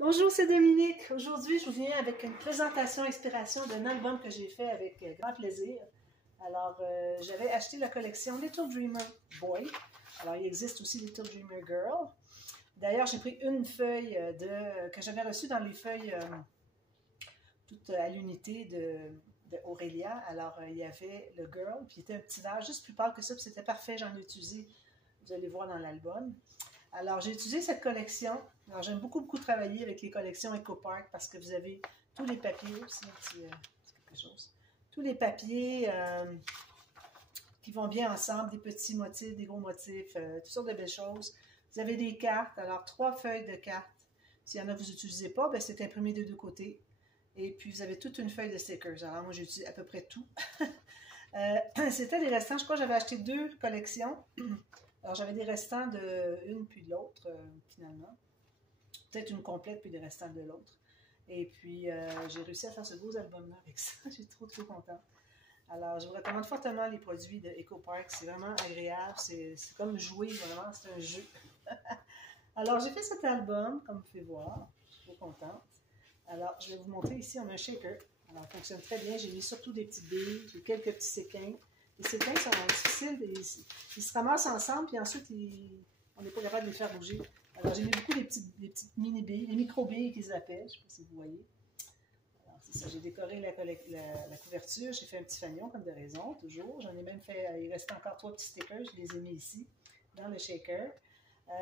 Bonjour, c'est Dominique. Aujourd'hui, je vous viens avec une présentation inspiration d'un album que j'ai fait avec grand plaisir. Alors, j'avais acheté la collection Little Dreamer Boy. Alors, il existe aussi Little Dreamer Girl. D'ailleurs, j'ai pris une feuille que j'avais reçue dans les feuilles toutes à l'unité de Aurélia. Alors, il y avait le Girl, puis il était un petit verre juste plus pâle que ça, puis c'était parfait. J'en ai utilisé, vous allez voir dans l'album. Alors, j'ai utilisé cette collection. Alors, j'aime beaucoup travailler avec les collections EcoPark parce que vous avez tous les papiers, aussi quelque chose, tous les papiers qui vont bien ensemble, des petits motifs, des gros motifs, toutes sortes de belles choses. Vous avez des cartes, alors 3 feuilles de cartes. S'il y en a que vous n'utilisez pas, ben c'est imprimé des deux côtés. Et puis, vous avez toute une feuille de stickers. Alors, moi, j'utilise à peu près tout. C'était les restants. Je crois que j'avais acheté 2 collections. Alors, j'avais des restants de une puis de l'autre, finalement. Peut-être une complète puis des restants de l'autre. Et puis, j'ai réussi à faire ce beau album-là avec ça. Je suis trop contente. Alors, je vous recommande fortement les produits de EcoPark. C'est vraiment agréable. C'est comme jouer, vraiment. C'est un jeu. Alors, j'ai fait cet album, comme vous pouvez voir. Je suis trop contente. Alors, je vais vous montrer ici, on a un shaker. Alors, il fonctionne très bien. J'ai mis surtout des petites billes. J'ai quelques petits séquins. Les séquins sont difficiles, ils se ramassent ensemble, puis ensuite, on n'est pas capable de les faire bouger. Alors, j'ai mis beaucoup des petites mini-billes, les micro-billes qu'ils appellent, je ne sais pas si vous voyez. Alors, c'est ça, j'ai décoré la couverture, j'ai fait un petit fanion, comme de raison, toujours. J'en ai même fait, il reste encore 3 petits stickers, je les ai mis ici, dans le shaker.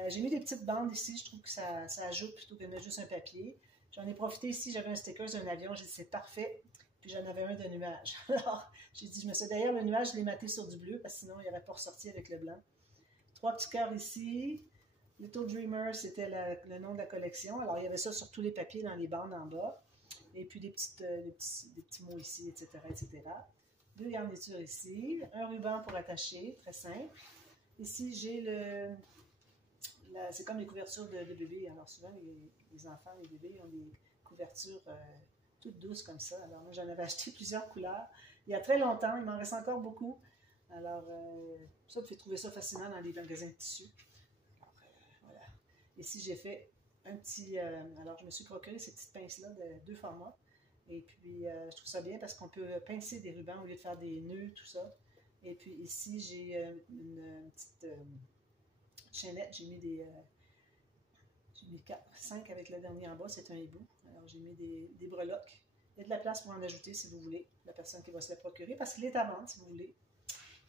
J'ai mis des petites bandes ici, je trouve que ça ajoute plutôt que de mettre juste un papier. J'en ai profité ici, j'avais un sticker d'un avion, j'ai dit c'est parfait. Puis j'en avais un de nuage. Alors, j'ai dit, je me suis d'ailleurs, le nuage, je l'ai maté sur du bleu, parce que sinon, il n'aurait pas ressorti avec le blanc. 3 petits cœurs ici. Little Dreamer, c'était le nom de la collection. Alors, il y avait ça sur tous les papiers, dans les bandes en bas. Et puis, des petits mots ici, etc., etc. 2 garnitures ici. Un ruban pour attacher, très simple. Ici, j'ai c'est comme les couvertures de bébé. Alors, souvent, les enfants, les bébés ont des couvertures toutes douces comme ça. Alors, moi, j'en avais acheté plusieurs couleurs. Il y a très longtemps, il m'en reste encore beaucoup. Alors, ça, vous pouvez trouver ça facilement dans les magasins de tissus. Alors, voilà. Ici, j'ai fait un petit... alors, je me suis procuré ces petites pinces-là de 2 formats. Et puis, je trouve ça bien parce qu'on peut pincer des rubans au lieu de faire des nœuds, tout ça. Et puis, ici, j'ai une petite chaînette. J'ai mis des... J'ai mis 4, 5 avec le dernier en bas, c'est un hibou. Alors, j'ai mis des breloques. Il y a de la place pour en ajouter si vous voulez, la personne qui va se la procurer, parce qu'il est à vendre si vous voulez.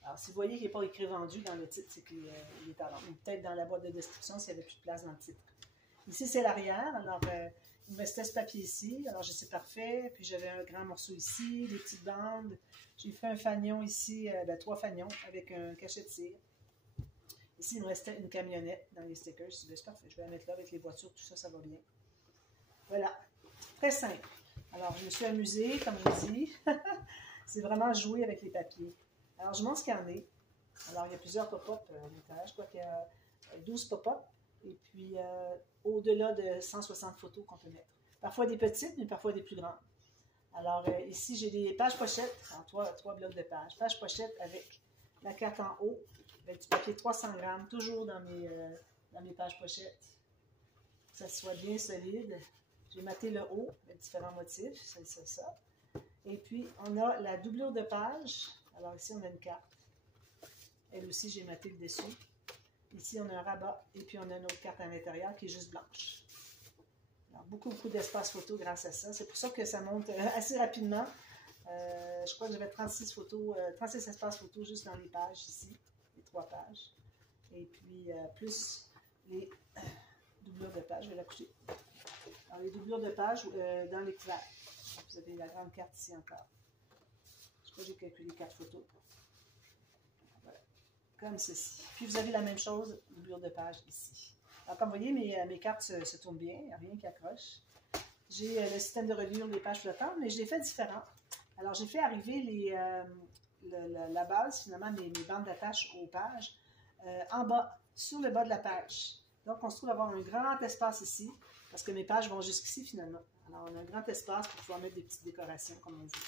Alors, si vous voyez qu'il n'est pas écrit vendu dans le titre, c'est qu'il est à vendre. Peut-être dans la boîte de description s'il n'y avait plus de place dans le titre. Ici, c'est l'arrière. Alors, il me restait ce papier ici. Alors, c'est parfait. Puis, j'avais un grand morceau ici, des petites bandes. J'ai fait un fanion ici, 3 fanions avec un cachet de cire. Ici, il me restait une camionnette dans les stickers. C'est parfait. Je vais la mettre là avec les voitures. Tout ça, ça va bien. Voilà. Très simple. Alors, je me suis amusée, comme je dis. C'est vraiment jouer avec les papiers. Alors, je montre ce qu'il y en a. Alors, il y a plusieurs pop-up à l'étage. Je crois qu'il y a 12 pop-up. Et puis, au-delà de 160 photos qu'on peut mettre. Parfois des petites, mais parfois des plus grandes. Alors, ici, j'ai des pages pochettes. Alors, 3 blocs de pages. Pages pochettes avec la carte en haut. Avec du papier 300 grammes, toujours dans mes pages pochettes. Que ça soit bien solide. J'ai maté le haut avec différents motifs, c'est ça. Et puis, on a la doublure de page. Alors ici, on a une carte. Elle aussi, j'ai maté le dessus. Ici, on a un rabat. Et puis, on a une autre carte à l'intérieur qui est juste blanche. Alors, beaucoup d'espace photo grâce à ça. C'est pour ça que ça monte assez rapidement. Je crois que j'avais 36 espaces photos juste dans les pages ici. Les 3 pages. Et puis, plus les doublures de page. Je vais la coucher. Alors, les doublures de page dans les couverts. Vous avez la grande carte ici encore. Je crois que j'ai calculé 4 photos. Voilà. Comme ceci. Puis, vous avez la même chose, doublure de page ici. Alors, comme vous voyez, mes cartes se tournent bien. Il n'y a rien qui accroche. J'ai le système de reliure des pages flottantes, mais je l'ai fait différent. Alors, j'ai fait arriver la base, finalement, mes bandes d'attache aux pages, en bas, sur le bas de la page. Donc, on se trouve avoir un grand espace ici, parce que mes pages vont jusqu'ici, finalement. Alors, on a un grand espace pour pouvoir mettre des petites décorations, comme on dit.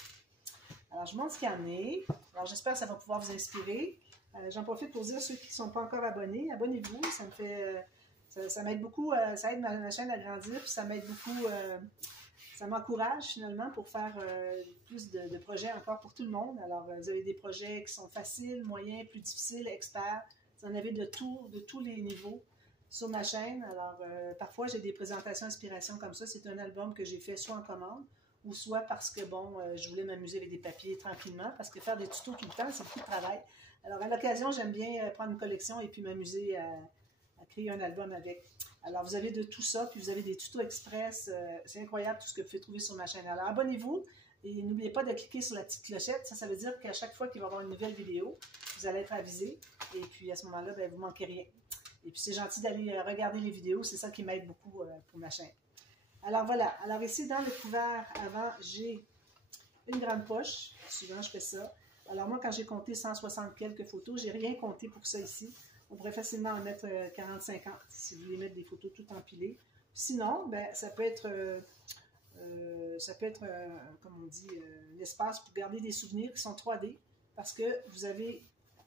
Alors, je montre ce qu'il y en a. Alors, j'espère que ça va pouvoir vous inspirer. J'en profite pour dire, ceux qui ne sont pas encore abonnés, abonnez-vous. Ça me fait Ça m'aide beaucoup, ça aide ma chaîne à grandir, puis ça m'aide beaucoup, ça m'encourage finalement pour faire plus de projets encore pour tout le monde. Alors, vous avez des projets qui sont faciles, moyens, plus difficiles, experts. Vous en avez de tous les niveaux sur ma chaîne. Alors, parfois, j'ai des présentations inspiration comme ça. C'est un album que j'ai fait soit en commande ou soit parce que, bon, je voulais m'amuser avec des papiers tranquillement, parce que faire des tutos tout le temps, c'est beaucoup de travail. Alors, à l'occasion, j'aime bien prendre une collection et puis m'amuser à créer un album avec. Alors, vous avez de tout ça, puis vous avez des tutos express. C'est incroyable tout ce que vous pouvez trouver sur ma chaîne. Alors, abonnez-vous et n'oubliez pas de cliquer sur la petite clochette. Ça veut dire qu'à chaque fois qu'il va y avoir une nouvelle vidéo, vous allez être avisé. Et puis, à ce moment-là, ben, vous ne manquez rien. Et puis, c'est gentil d'aller regarder les vidéos. C'est ça qui m'aide beaucoup pour ma chaîne. Alors, voilà. Alors, ici, dans le couvert avant, j'ai une grande poche. Souvent, je fais ça. Alors, moi, quand j'ai compté 160 quelques photos, j'ai rien compté pour ça ici. On pourrait facilement en mettre 40-50 si vous voulez mettre des photos toutes empilées. Sinon, ben, ça peut être comme on dit, un espace pour garder des souvenirs qui sont 3D, parce que vous avez,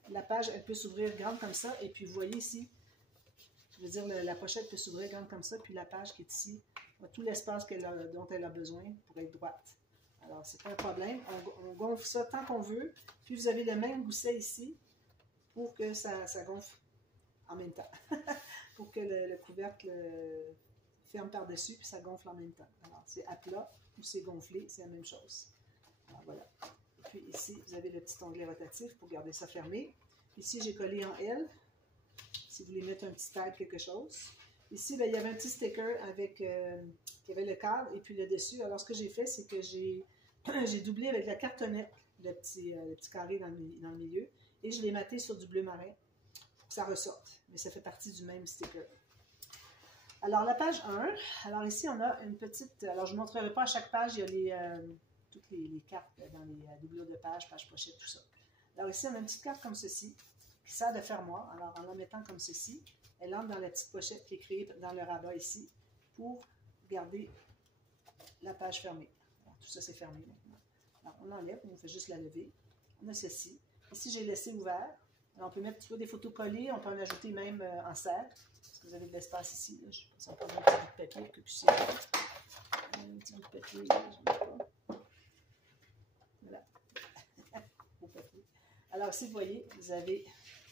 la page, elle peut s'ouvrir grande comme ça, et puis vous voyez ici, je veux dire, la pochette peut s'ouvrir grande comme ça, puis la page qui est ici, a tout l'espace dont elle a besoin pour être droite. Alors, c'est pas un problème. On gonfle ça tant qu'on veut, puis vous avez le même gousset ici pour que ça gonfle en même temps, pour que le couvercle ferme par-dessus, puis ça gonfle en même temps. Alors, c'est à plat ou c'est gonflé, c'est la même chose. Alors, voilà. Et puis ici, vous avez le petit onglet rotatif pour garder ça fermé. Ici, j'ai collé en L, si vous voulez mettre un petit tag, quelque chose. Ici, bien, il y avait un petit sticker avec, qui avait le cadre et puis le dessus. Alors, ce que j'ai fait, c'est que j'ai doublé avec la cartonnette le petit carré dans le milieu, et je l'ai maté sur du bleu marin pour que ça ressorte. Mais ça fait partie du même sticker. Alors, la page 1, alors ici, on a une petite... Alors, je ne vous montrerai pas à chaque page, il y a toutes les cartes dans les doublures de page pochette, tout ça. Alors ici, on a une petite carte comme ceci, qui sert de fermoir. Alors, en la mettant comme ceci, elle entre dans la petite pochette qui est créée dans le rabat ici, pour garder la page fermée. Alors, tout ça, c'est fermé maintenant. Alors, on l'enlève, on fait juste la lever. On a ceci. Ici, j'ai laissé ouvert. Alors, on peut mettre soit des photos collées, on peut en ajouter même en serre. Vous avez de l'espace ici. Là. Je pense qu'on peut mettre un petit bout de papier que puisse. Un petit bout de papier, là, je ne sais pas. Voilà. Au papier. Alors ici, vous voyez, vous avez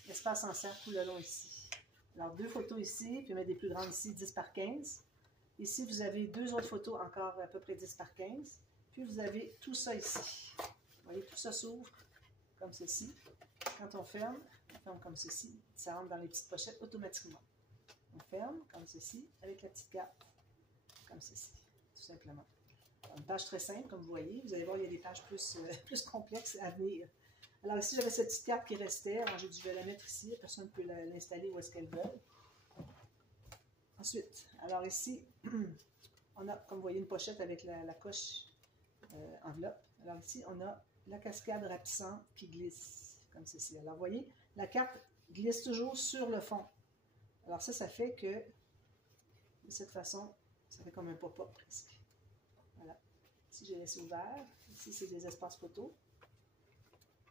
l'espace en serre tout le long ici. Alors, 2 photos ici, puis mettre des plus grandes ici, 10 par 15. Ici, vous avez 2 autres photos, encore à peu près 10 par 15. Puis, vous avez tout ça ici. Vous voyez, tout ça s'ouvre comme ceci. Quand on ferme comme ceci. Ça rentre dans les petites pochettes automatiquement. On ferme comme ceci, avec la petite carte, comme ceci, tout simplement. Alors, une page très simple, comme vous voyez. Vous allez voir, il y a des pages plus complexes à venir. Alors ici, j'avais cette petite carte qui restait. Alors j'ai dit, je vais la mettre ici. La personne peut l'installer où est-ce qu'elle veut. Ensuite, alors ici, on a, comme vous voyez, une pochette avec la coche enveloppe. Alors ici, on a la cascade rapissante qui glisse, comme ceci. Alors vous voyez, la carte glisse toujours sur le fond. Alors ça fait que, de cette façon, ça fait comme un pop-up presque. Voilà. Ici, j'ai laissé ouvert. Ici, c'est des espaces photos.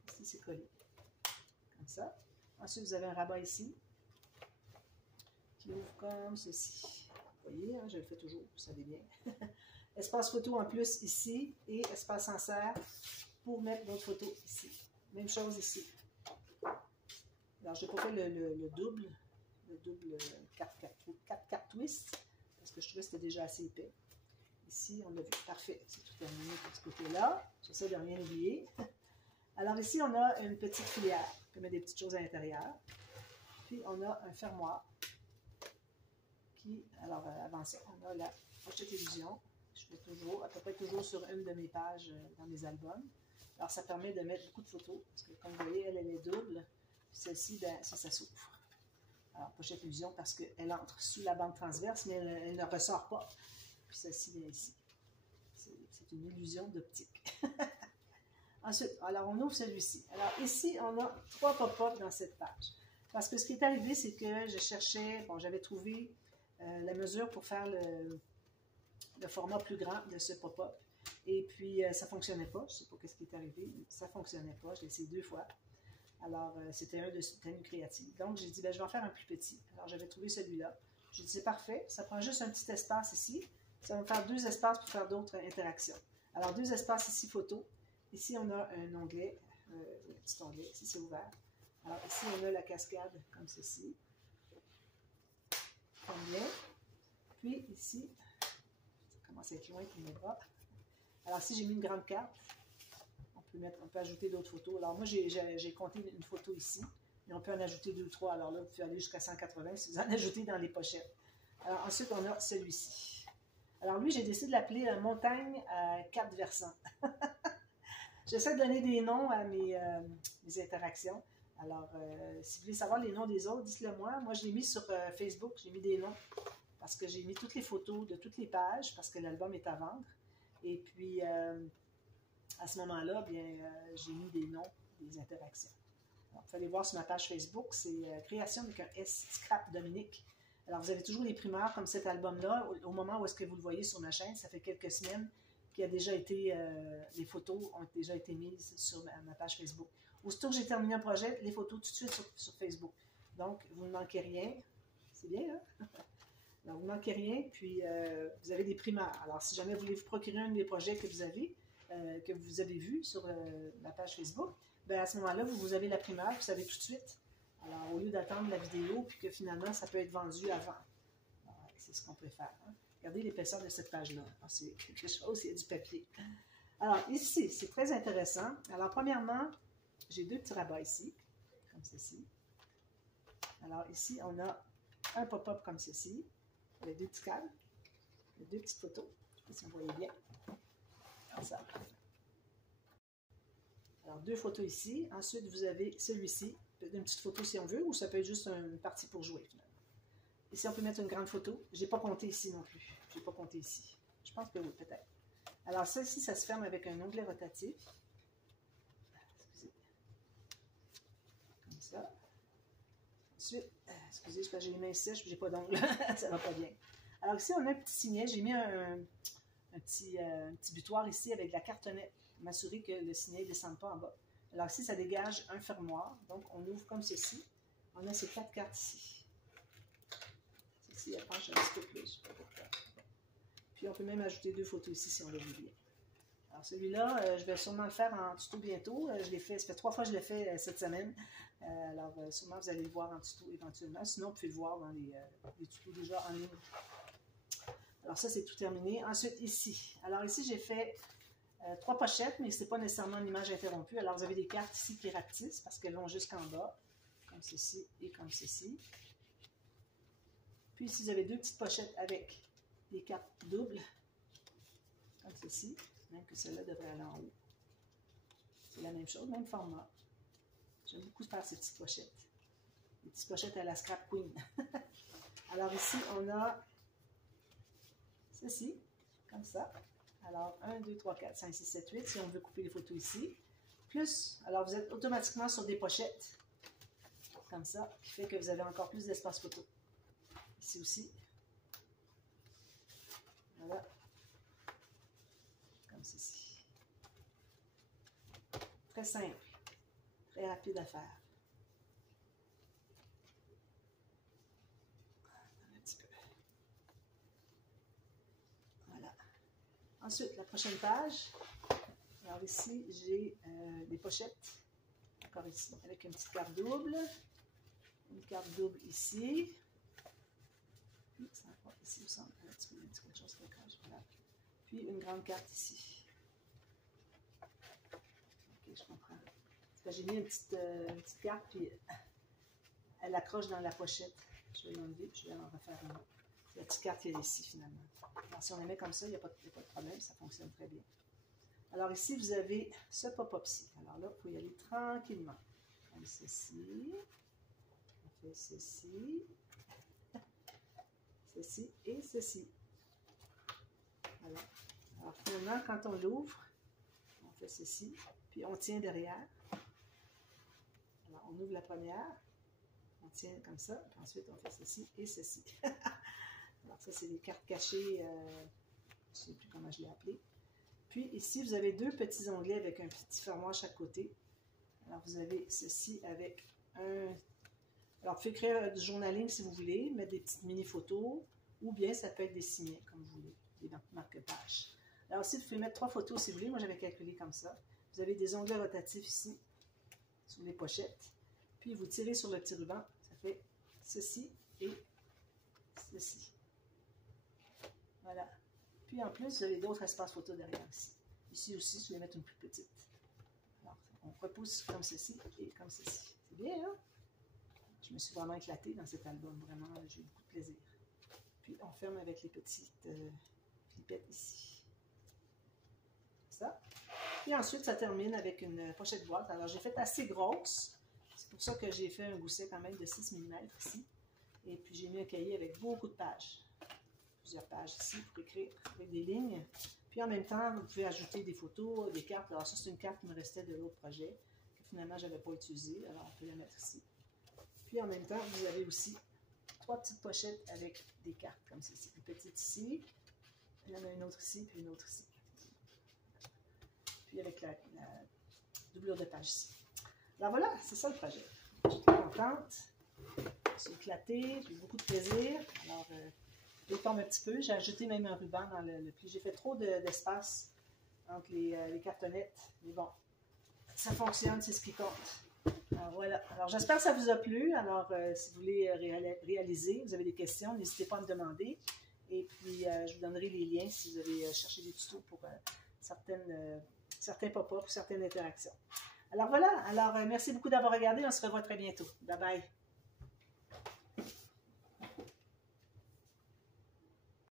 Ici, c'est collé. Comme ça. Ensuite, vous avez un rabat ici, qui ouvre comme ceci. Vous voyez, hein, je le fais toujours, vous savez bien. Espace photo en plus ici, et espace en serre pour mettre d'autres photos ici. Même chose ici. Alors, je n'ai pas fait le double 4 twists, parce que je trouvais que c'était déjà assez épais. Ici, on a vu, parfait, c'est tout terminé pour ce côté-là. J'essaie de rien oublier. Alors ici, on a une petite filière. On peut mettre des petites choses à l'intérieur. Puis, on a un fermoir. Alors, avant ça, on a la pochette illusion. Je fais toujours, à peu près toujours sur une de mes pages dans mes albums. Alors, ça permet de mettre beaucoup de photos, parce que comme vous voyez, elle est double. Celle-ci, ben, ça s'ouvre. Alors, pochette illusion parce qu'elle entre sous la bande transverse, mais elle ne ressort pas. Puis celle-ci vient ici. C'est une illusion d'optique. Ensuite, alors on ouvre celui-ci. Alors ici, on a 3 pop-up dans cette page. Parce que ce qui est arrivé, c'est que je cherchais, bon, j'avais trouvé la mesure pour faire le format plus grand de ce pop-up. Et puis, ça ne fonctionnait pas. Je ne sais pas ce qui est arrivé. Ça ne fonctionnait pas. Je l'ai essayé 2 fois. Alors, c'était un de Tenue Créative. Donc, j'ai dit, ben, je vais en faire un plus petit. Alors, j'avais trouvé celui-là. J'ai dit, c'est parfait. Ça prend juste un petit espace ici. Ça va me faire 2 espaces pour faire d'autres interactions. Alors, 2 espaces ici, photo. Ici, on a un onglet, un petit onglet. Ici, c'est ouvert. Alors, ici, on a la cascade comme ceci. Comme bien. Puis, ici, ça commence à être loin pour mes bras. Alors, ici, j'ai mis une grande carte. On peut ajouter d'autres photos. Alors, moi, j'ai compté une photo ici. Mais on peut en ajouter 2 ou 3. Alors là, vous pouvez aller jusqu'à 180 si vous en ajoutez dans les pochettes. Alors, ensuite, on a celui-ci. Alors, lui, j'ai décidé de l'appeler Montagne à 4 versants. J'essaie de donner des noms à mes interactions. Alors, si vous voulez savoir les noms des autres, dites-le moi. Moi, je l'ai mis sur Facebook. J'ai mis des noms parce que j'ai mis toutes les photos de toutes les pages parce que l'album est à vendre. Et puis, à ce moment-là, bien, j'ai mis des noms des interactions. Alors, vous allez voir sur ma page Facebook, c'est Création avec un S, Scrap Dominique. Alors, vous avez toujours les primeurs comme cet album-là. Au moment où est-ce que vous le voyez sur ma chaîne, ça fait quelques semaines qu'il a déjà été, les photos ont déjà été mises sur ma page Facebook. Aussitôt que j'ai terminé un projet, les photos tout de suite sur Facebook. Donc, vous ne manquez rien. C'est bien, hein? Donc, vous ne manquez rien, puis vous avez des primeurs. Alors, si jamais vous voulez vous procurer un des projets que vous avez vu sur ma page Facebook, bien, à ce moment-là, vous avez la primeur, vous savez tout de suite. Alors, au lieu d'attendre la vidéo, puis que finalement, ça peut être vendu avant. C'est ce qu'on peut faire. Hein? Regardez l'épaisseur de cette page-là. C'est quelque chose, il y a du papier. Alors, ici, c'est très intéressant. Alors, premièrement, j'ai 2 petits rabats ici, comme ceci. Alors, ici, on a un pop-up comme ceci, avec 2 petits câbles, 2 petites photos. Je ne sais pas si vous voyez bien. Comme ça. Alors, 2 photos ici. Ensuite, vous avez celui-ci, une petite photo si on veut, ou ça peut être juste une partie pour jouer, finalement. Ici, on peut mettre une grande photo. Je n'ai pas compté ici non plus. Je n'ai pas compté ici. Je pense que oui, peut-être. Alors, ça ici, ça se ferme avec un onglet rotatif. Excusez. Comme ça. Ensuite, excusez, parce que j'ai les mains sèches, je n'ai pas d'ongles. Ça ne va pas bien. Alors ici, on a un petit signet. J'ai mis un petit butoir ici avec de la cartonnette. M'assurer que le signet ne descende pas en bas. Alors ici, ça dégage un fermoir. Donc, on ouvre comme ceci. On a ces 4 cartes ici. Ceci, elle penche un petit peu plus. Puis, on peut même ajouter 2 photos ici si on le veut bien. Alors, celui-là, je vais sûrement le faire en tuto bientôt. Je l'ai fait, ça fait 3 fois que je l'ai fait cette semaine. Alors, sûrement, vous allez le voir en tuto éventuellement. Sinon, vous pouvez le voir dans les tutos déjà en ligne. Alors, ça, c'est tout terminé. Ensuite, ici. Alors, ici, j'ai fait 3 pochettes, mais ce n'est pas nécessairement une image interrompue. Alors, vous avez des cartes ici qui rapetissent parce qu'elles vont jusqu'en bas, comme ceci et comme ceci. Puis, ici, vous avez 2 petites pochettes avec des cartes doubles, comme ceci, même que celle-là devrait aller en haut. C'est la même chose, même format. J'aime beaucoup faire ces petites pochettes. Des petites pochettes à la Scrap Queen. Alors, ici, on a ceci, comme ça. Alors, 1, 2, 3, 4, 5, 6, 7, 8, si on veut couper les photos ici. Plus, alors vous êtes automatiquement sur des pochettes, comme ça, qui fait que vous avez encore plus d'espace photo. Ici aussi. Voilà. Comme ceci. Très simple. Très rapide à faire. Un petit peu. Voilà. Ensuite, la prochaine page. Alors ici, j'ai des pochettes. Encore ici, avec une petite carte double. Une carte double ici. Puis, ça va ici au centre. Un petit peu, quelque chose qui accroche. Voilà. Puis, une grande carte ici. Ok, je comprends. J'ai mis une petite carte, puis elle accroche dans la pochette. Je vais l'enlever, puis je vais en refaire une autre. La petite carte qui est ici, finalement. Alors, si on la met comme ça, il n'y a pas de problème, ça fonctionne très bien. Alors, ici, vous avez ce pop-up-ci. Alors là, il faut y aller tranquillement. Comme ceci. On fait ceci. Ceci et ceci. Voilà. Alors, finalement, quand on l'ouvre, on fait ceci, puis on tient derrière. Alors, on ouvre la première, on tient comme ça, puis ensuite on fait ceci et ceci. Alors, ça, c'est des cartes cachées, je ne sais plus comment je l'ai appelé. Puis ici, vous avez 2 petits onglets avec un petit fermoir à chaque côté. Alors, vous avez ceci avec Alors, vous pouvez créer du journaling si vous voulez, mettre des petites mini-photos, ou bien ça peut être des signets, comme vous voulez, des marque-pages. Alors aussi, vous pouvez mettre 3 photos si vous voulez. Moi, j'avais calculé comme ça. Vous avez des onglets rotatifs ici, sur les pochettes. Puis, vous tirez sur le petit ruban. Ça fait ceci et ceci. Voilà. Puis, en plus, vous avez d'autres espaces photos derrière ici. Ici aussi, je vais mettre une plus petite. Alors, on repousse comme ceci et comme ceci. C'est bien, hein? Je me suis vraiment éclatée dans cet album. Vraiment, j'ai eu beaucoup de plaisir. Puis, on ferme avec les petites flipettes ici. Ça. Puis ensuite, ça termine avec une pochette boîte. Alors, j'ai fait assez grosse. C'est pour ça que j'ai fait un gousset quand même de 6 mm ici. Et puis, j'ai mis un cahier avec beaucoup de pages. Plusieurs pages ici pour écrire avec des lignes. Puis, en même temps, vous pouvez ajouter des photos, des cartes. Alors, ça, c'est une carte qui me restait de l'autre projet que finalement, je n'avais pas utilisée. Alors, on peut la mettre ici. Puis, en même temps, vous avez aussi 3 petites pochettes avec des cartes comme ceci. Une petite ici. Il y en a une autre ici, puis une autre ici. Puis avec la doublure de page ici. Alors voilà, c'est ça le projet. Je suis très contente. Je suis éclatée, j'ai eu beaucoup de plaisir. Alors, je tombe un petit peu. J'ai ajouté même un ruban dans le pli. J'ai fait trop d'espace entre les cartonnettes. Mais bon, ça fonctionne, c'est ce qui compte. Alors voilà. Alors j'espère que ça vous a plu. Alors, si vous voulez réaliser, vous avez des questions, n'hésitez pas à me demander. Et puis, je vous donnerai les liens si vous avez cherché des tutos pour certains pop-up ou certaines interactions. Alors voilà, merci beaucoup d'avoir regardé, on se revoit très bientôt. Bye bye!